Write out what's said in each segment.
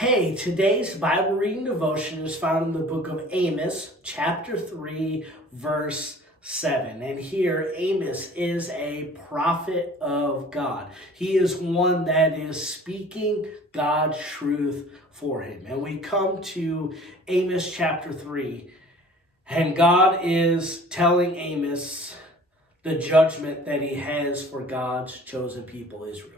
Hey, today's Bible reading devotion is found in the book of Amos, chapter 3, verse 7. And here, Amos is a prophet of God. He is one that is speaking God's truth for him. And we come to Amos chapter 3, and God is telling Amos the judgment that he has for God's chosen people, Israel.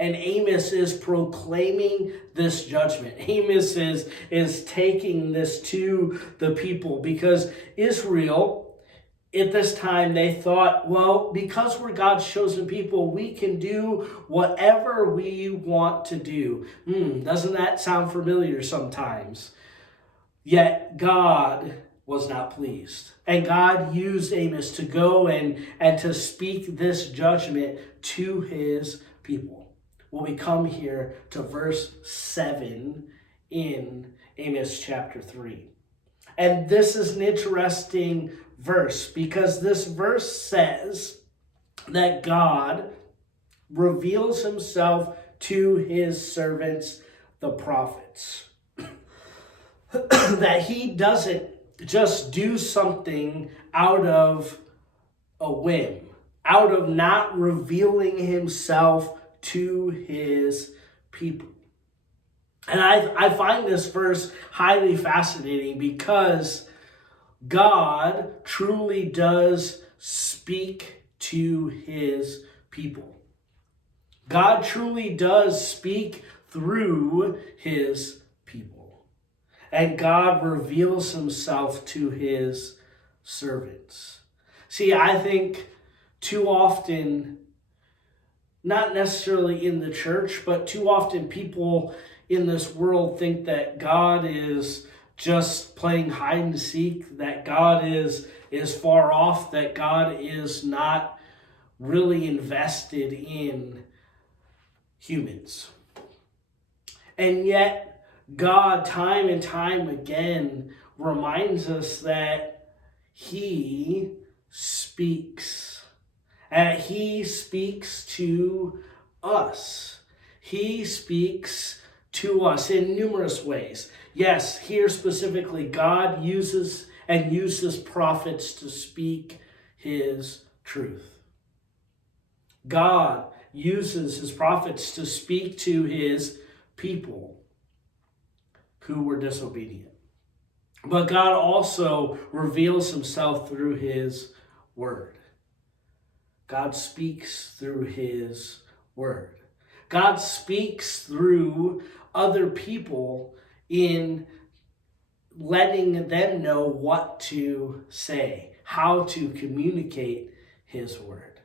And Amos is proclaiming this judgment. Amos is taking this to the people because Israel, at this time, they thought, well, because we're God's chosen people, we can do whatever we want to do. Doesn't that sound familiar sometimes? Yet God was not pleased. And God used Amos to go and to speak this judgment to his people. Well, we come here to verse 7 in Amos chapter 3. And this is an interesting verse because this verse says that God reveals himself to his servants, the prophets. That he doesn't just do something out of a whim, out of not revealing himself to his people. And I find this verse highly fascinating because God truly does speak to his people. God truly does speak through his people. And God reveals himself to his servants. See, I think too often, not necessarily in the church, but too often people in this world think that God is just playing hide and seek, that God is far off, that God is not really invested in humans. And yet, God, time and time again, reminds us that he speaks. And he speaks to us. He speaks to us in numerous ways. Yes, here specifically, God uses prophets to speak his truth. God uses his prophets to speak to his people who were disobedient. But God also reveals himself through his word. God speaks through his word. God speaks through other people in letting them know what to say, how to communicate his word.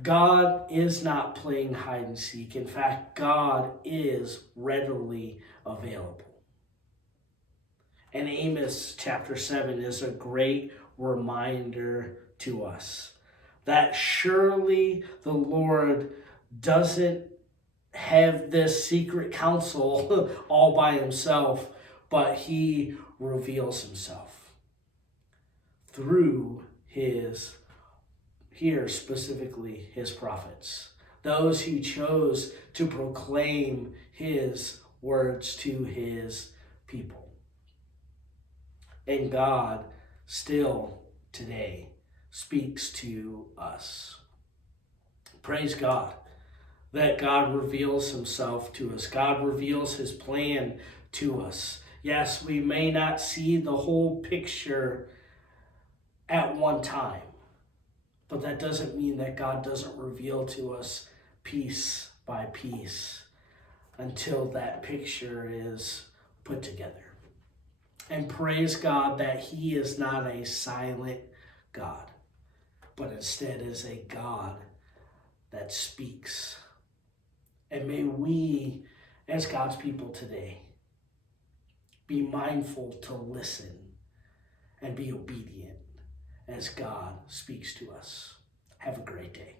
God is not playing hide and seek. In fact, God is readily available. And Amos chapter 7 is a great reminder to us that surely the Lord doesn't have this secret counsel all by himself, but he reveals himself through here specifically his prophets, those who chose to proclaim his words to his people. And God still today speaks to us. Praise God that God reveals himself to us. God reveals his plan to us. Yes, we may not see the whole picture at one time, but that doesn't mean that God doesn't reveal to us piece by piece until that picture is put together. And praise God that he is not a silent God, but instead is a God that speaks. And may we, as God's people today, be mindful to listen and be obedient as God speaks to us. Have a great day.